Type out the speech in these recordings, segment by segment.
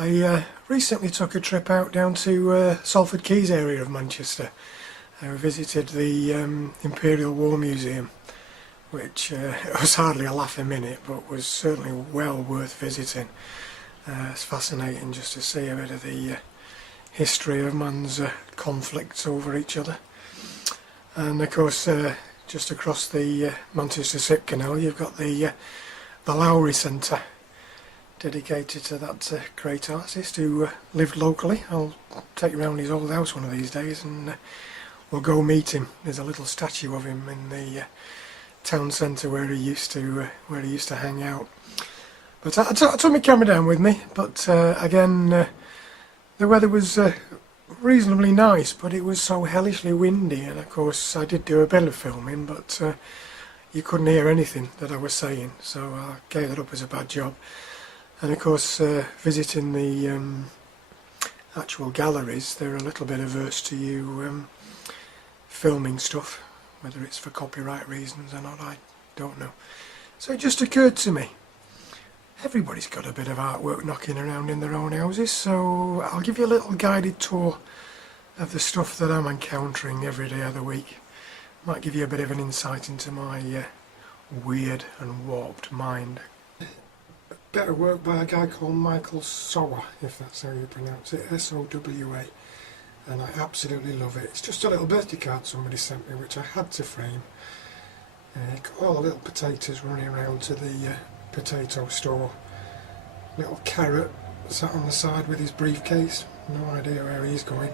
I recently took a trip out down to Salford Quays area of Manchester. I visited the Imperial War Museum, which was hardly a laughing minute, but was certainly well worth visiting. It's fascinating just to see a bit of the history of man's conflicts over each other. And of course, just across the Manchester Ship Canal, you've got the Lowry Centre, dedicated to that great artist who lived locally. I'll take you around his old house one of these days and we'll go meet him. There's a little statue of him in the town centre where he used to hang out. But I took my camera down with me, but again the weather was reasonably nice, but it was so hellishly windy, and of course I did do a bit of filming, but you couldn't hear anything that I was saying, so I gave it up as a bad job. And of course, visiting the actual galleries, they're a little bit averse to you filming stuff, whether it's for copyright reasons or not, I don't know. So it just occurred to me, everybody's got a bit of artwork knocking around in their own houses, so I'll give you a little guided tour of the stuff that I'm encountering every day of the week. Might give you a bit of an insight into my weird and warped mind. Bit of work by a guy called Michael Sowa, if that's how you pronounce it, S-O-W-A, and I absolutely love it. It's just a little birthday card somebody sent me, which I had to frame. Got all the little potatoes running around to the potato store. Little carrot sat on the side with his briefcase, no idea where he's going.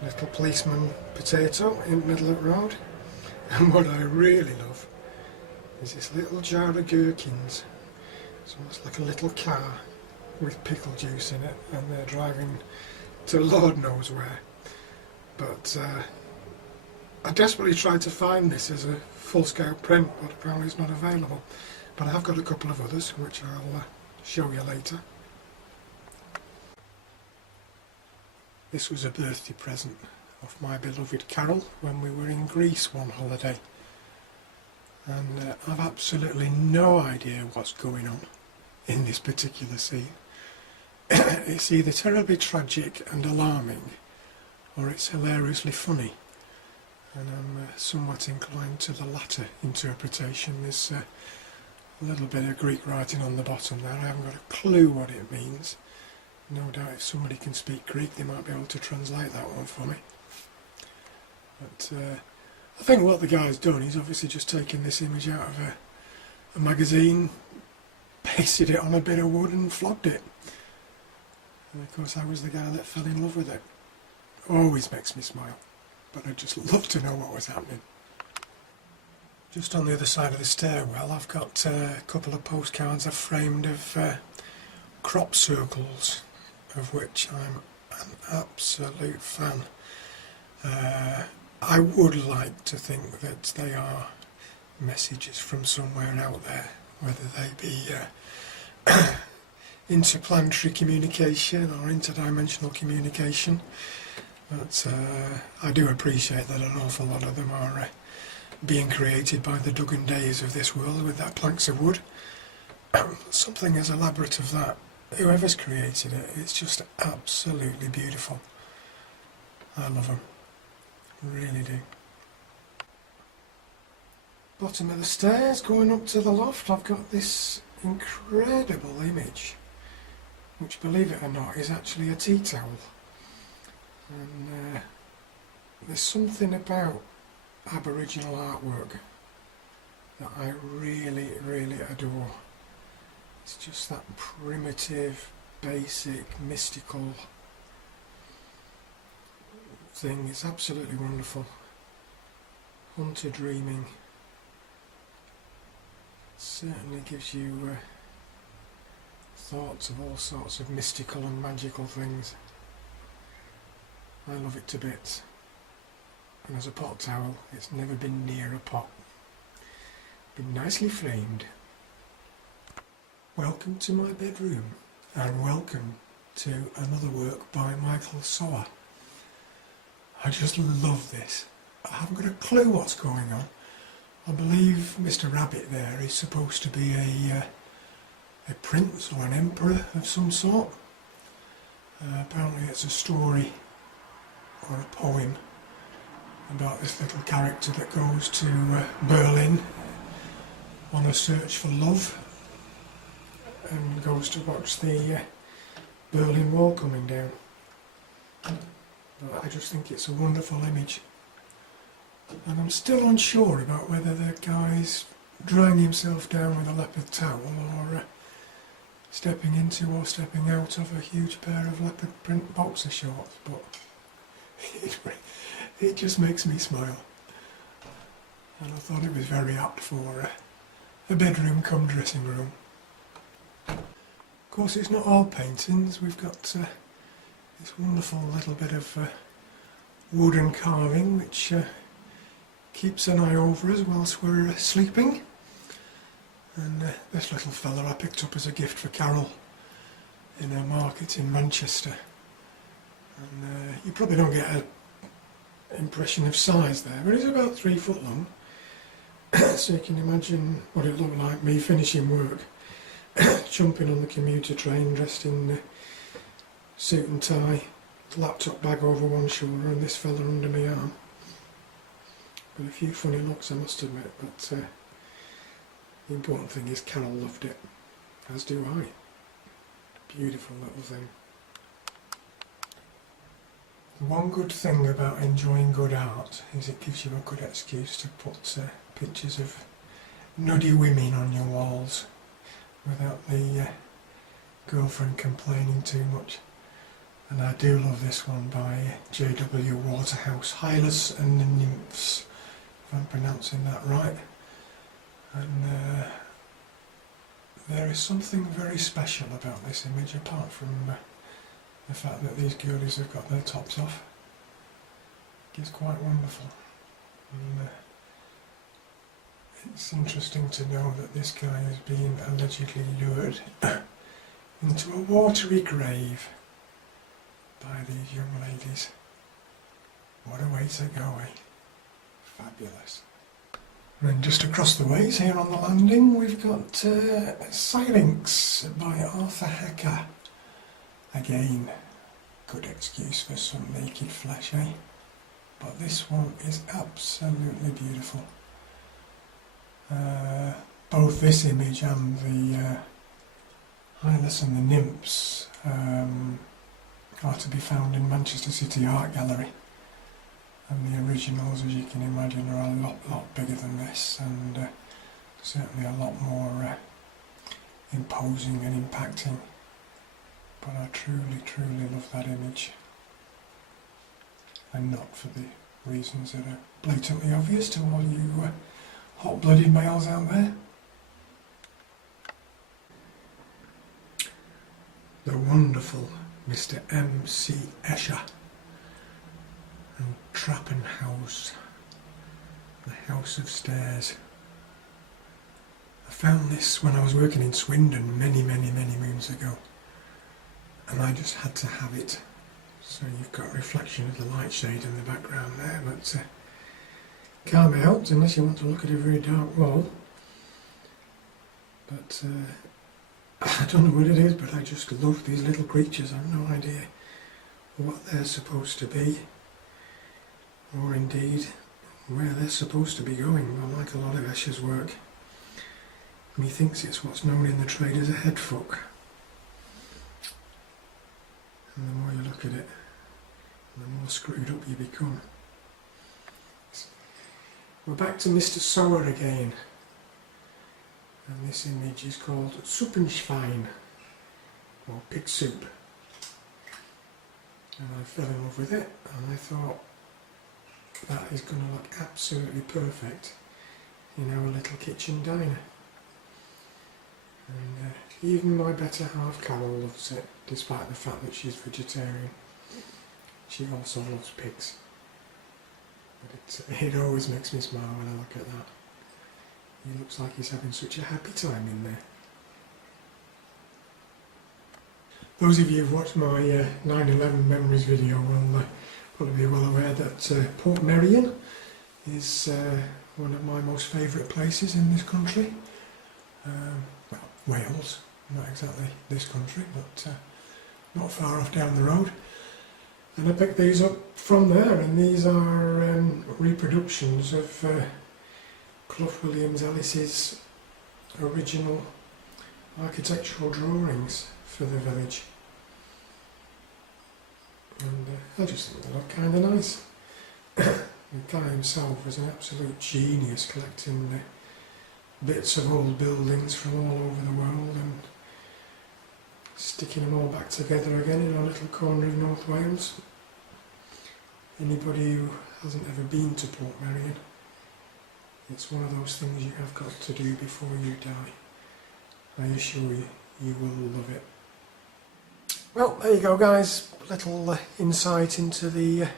Little policeman potato in the middle of the road. And what I really love is this little jar of gherkins. It's almost like a little car with pickle juice in it, and they're driving to Lord knows where. But I desperately tried to find this as a full-scale print, but apparently it's not available. But I have got a couple of others, which I'll show you later. This was a birthday present of my beloved Carol when we were in Greece one holiday. And I've absolutely no idea what's going on in this particular scene. It's either terribly tragic and alarming, or it's hilariously funny. And I'm somewhat inclined to the latter interpretation. There's a little bit of Greek writing on the bottom there. I haven't got a clue what it means. No doubt if somebody can speak Greek they might be able to translate that one for me. But I think what the guy's done, he's obviously just taken this image out of a magazine, pasted it on a bit of wood and flogged it. And of course I was the guy that fell in love with it. Always makes me smile, but I'd just love to know what was happening. Just on the other side of the stairwell I've got a couple of postcards I've framed of crop circles, of which I'm an absolute fan. I would like to think that they are messages from somewhere out there, whether they be interplanetary communication or interdimensional communication. But I do appreciate that an awful lot of them are being created by the Duggan Days of this world with their planks of wood. Something as elaborate as that, whoever's created it, it's just absolutely beautiful. I love them. Really do. Bottom of the stairs, going up to the loft, I've got this incredible image, which, believe it or not, is actually a tea towel. And there's something about Aboriginal artwork that I really, really adore. It's just that primitive, basic, mystical thing. It's absolutely wonderful. Hunter dreaming. Certainly gives you thoughts of all sorts of mystical and magical things. I love it to bits. And as a pot towel, it's never been near a pot. Been nicely framed. Welcome to my bedroom, and welcome to another work by Michael Sowa. I just love this. I haven't got a clue what's going on. I believe Mr. Rabbit there is supposed to be a a prince or an emperor of some sort. Apparently it's a story or a poem about this little character that goes to Berlin on a search for love and goes to watch the Berlin Wall coming down. But I just think it's a wonderful image, and I'm still unsure about whether the guy's drying himself down with a leopard towel or stepping into or stepping out of a huge pair of leopard print boxer shorts, but it just makes me smile, and I thought it was very apt for a bedroom come dressing room. Of course, it's not all paintings. We've got this wonderful little bit of wooden carving which keeps an eye over us whilst we're sleeping. And this little fella I picked up as a gift for Carol in a market in Manchester. And you probably don't get an impression of size there, but it's about 3 foot long. So you can imagine what it looked like me finishing work, jumping on the commuter train dressed in suit and tie, laptop bag over one shoulder and this fella under my arm. But a few funny looks, I must admit, but the important thing is Carol loved it, as do I. Beautiful little thing. One good thing about enjoying good art is it gives you a good excuse to put pictures of nuddy women on your walls without the girlfriend complaining too much. And I do love this one by J.W. Waterhouse, Hylas and the Nymphs, if I'm pronouncing that right. And there is something very special about this image, apart from the fact that these girlies have got their tops off. It's quite wonderful. And it's interesting to know that this guy is being allegedly lured into a watery grave by these young ladies. What a way to go, eh? Fabulous. And just across the ways here on the landing we've got Syrinx by Arthur Hacker. Again, good excuse for some naked flesh, eh? But this one is absolutely beautiful. Both this image and the Hylas and the Nymphs are to be found in Manchester City Art Gallery. And the originals, as you can imagine, are a lot bigger than this, and certainly a lot more imposing and impacting. But I truly love that image, and not for the reasons that are blatantly obvious to all you hot-blooded males out there. The wonderful Mr. M.C. Escher and Trappenhaus, the House of Stairs. I found this when I was working in Swindon many moons ago, and I just had to have it. So you've got a reflection of the light shade in the background there, but can't be helped unless you want to look at a very dark wall. But I don't know what it is, but I just love these little creatures. I have no idea what they're supposed to be, or indeed where they're supposed to be going. But like a lot of Escher's work, methinks it's what's known in the trade as a head fuck. And the more you look at it, the more screwed up you become. We're back to Mr. Sauer again, and this image is called Suppenschwein, or pig soup. And I fell in love with it, and I thought that is going to look absolutely perfect in our little kitchen diner. And even my better half Carol loves it, despite the fact that she's vegetarian. She also loves pigs. But it always makes me smile when I look at that. He looks like he's having such a happy time in there. Those of you who've watched my 9/11 memories video will probably be well aware that Port Merion is one of my most favourite places in this country. Well, Wales, not exactly this country, but not far off down the road. And I picked these up from there, and these are reproductions of Clough Williams Ellis's original architectural drawings for the village. And I just think they look kind of nice. The guy himself was an absolute genius, collecting bits of old buildings from all over the world and sticking them all back together again in a little corner of North Wales. Anybody who hasn't ever been to Portmeirion, it's one of those things you have got to do before you die. I assure you, you will love it. Well, there you go guys, a little insight into the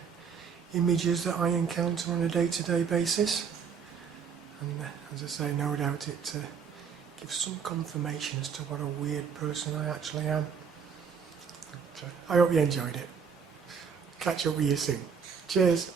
images that I encounter on a day-to-day basis. And as I say, no doubt it gives some confirmation as to what a weird person I actually am. But, I hope you enjoyed it. Catch up with you soon. Cheers.